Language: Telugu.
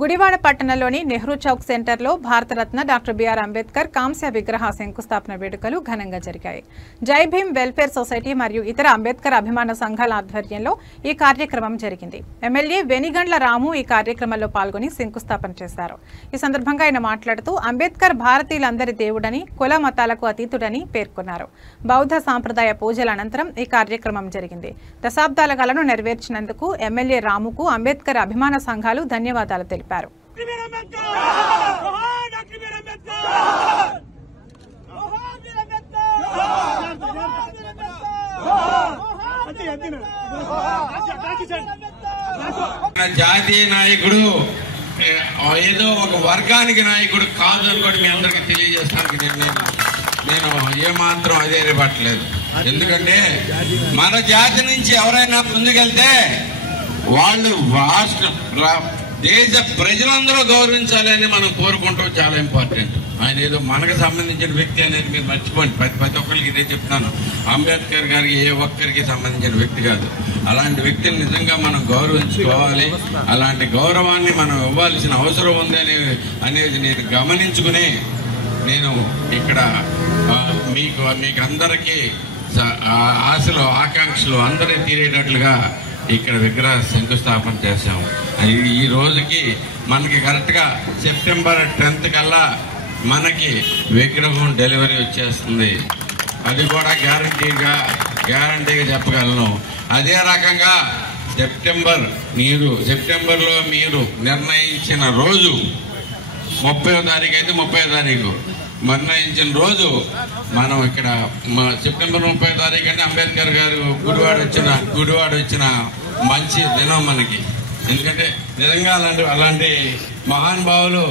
గుడివాడ పట్టణంలోని నెహ్రూ చౌక్ సెంటర్లో భారతరత్న డాక్టర్ బిఆర్ అంబేద్కర్ కాంస్య విగ్రహ శంకుస్థాపన వేడుకలు ఘనంగా జరిగాయి. జై భీమ్ వెల్ఫేర్ సొసైటీ మరియు ఇతర అంబేద్కర్ అభిమాన సంఘాల ఆధ్వర్యంలో ఈ కార్యక్రమం జరిగింది. ఎమ్మెల్యే వెనిగండ్ల రాము ఈ కార్యక్రమంలో పాల్గొని శంకుస్థాపన చేశారు. ఈ సందర్భంగా ఆయన మాట్లాడుతూ అంబేద్కర్ భారతీయులందరి దేవుడని, కుల మతాలకు అతీతుడని పేర్కొన్నారు. బౌద్ధ సాంప్రదాయ పూజల అనంతరం ఈ కార్యక్రమం జరిగింది. దశాబ్దాల కలను నెరవేర్చినందుకు ఎమ్మెల్యే రాముకు అంబేద్కర్ అభిమాన సంఘాలు ధన్యవాదాలు తెలిపారు. జాతీయ నాయకుడు ఏదో ఒక వర్గానికి నాయకుడు కాదు అని కూడా మీ అందరికి తెలియజేస్తానికి నేను ఏమాత్రం అధైర్యపడలేదు. ఎందుకంటే మన జాతి నుంచి ఎవరైనా ముందుకెళ్తే వాళ్ళు దేశ ప్రజలందరూ గౌరవించాలని మనం కోరుకుంటాం. చాలా ఇంపార్టెంట్. ఆయన ఏదో మనకు సంబంధించిన వ్యక్తి అనేది మీరు మర్చిపోండి. ప్రతి ఒక్కరికి ఇదే చెప్తాను. అంబేద్కర్ గారికి ఏ ఒక్కరికి సంబంధించిన వ్యక్తి కాదు. అలాంటి వ్యక్తిని నిజంగా మనం గౌరవించుకోవాలి. అలాంటి గౌరవాన్ని మనం ఇవ్వాల్సిన అవసరం ఉంది అనేది నేను గమనించుకుని నేను ఇక్కడ మీకు అందరికీ ఆశలు ఆకాంక్షలు అందరూ తీరేటట్లుగా ఇక్కడ విగ్రహ శంకుస్థాపన చేశాము. ఈ రోజుకి మనకి కరెక్ట్గా సెప్టెంబర్ 10th కల్లా మనకి విగ్రహం డెలివరీ వచ్చేస్తుంది. అది కూడా గ్యారంటీగా చెప్పగలను. అదే రకంగా సెప్టెంబర్లో మీరు నిర్ణయించిన రోజు 30వ తారీఖు అయితే 30వ తారీఖు నిర్ణయించిన రోజు మనం ఇక్కడ సెప్టెంబర్ 30వ తారీఖు అంటే అంబేద్కర్ గారు గుడివాడ వచ్చిన మంచి దినం మనకి. ఎందుకంటే నిజంగా అలాంటి మహానుభావులు